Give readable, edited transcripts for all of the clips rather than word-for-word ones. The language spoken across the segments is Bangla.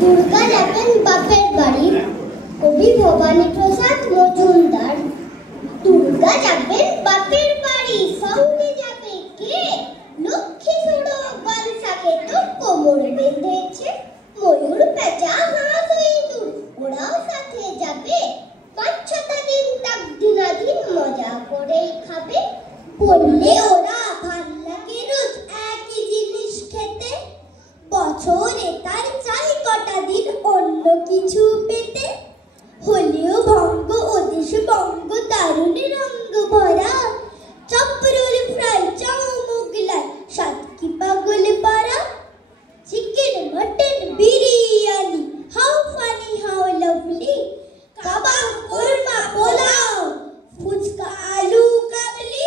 দুর্গা যাবেন বাপের বাড়ি, কবি ভবানী প্রসাদ মজুমদার। দুর্গা যাবেন বাপের বাড়ি, সঙ্গে যাবে কে? লক্ষ্মী ছোড়ো বালসাকে তো কোমর বেঁধেছে, ময়ূর পেঁচা হাঁস ইঁদুর ওরাও সাথে যাবে। ৫-৬টা দিন তাক দিনাদিন মজা করেই খাবে। বললে ওরা ভাল লাগে রোজ একই জিনিস খেতে, বছরে তার চাই কটা দিন অন্য কিছু পেতে। হলেও ভঙ্গ ওদেশ বঙ্গ দারুণ রঙ্গ ভরা, চপরুল ফ্রাই চাউ মোগলাই সাতকি পাগল পারা। Chicken mutton biryani, how funny how lovely, kebab korma pulao phuchka আলু কাবলি,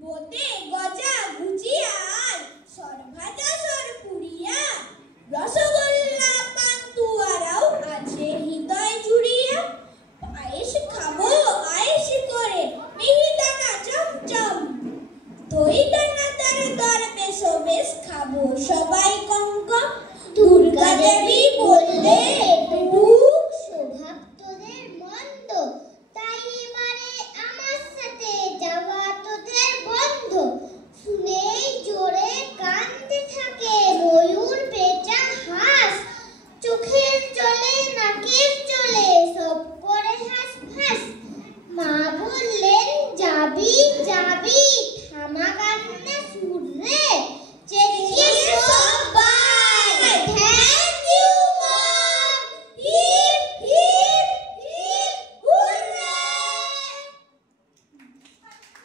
বোঁদে গজা গুজিয়া আর সরভাজা সরপুরিয়া, রসগোল্লা পান্তুয়ারাও আছে হৃদয় জুড়িয়া। পায়েস খাবো আয়েস করে মিহিদানা চমচম, দই দানাদার দরবেশ বেশ খাবো সবাই কঙ্কম। দুর্গা দেবী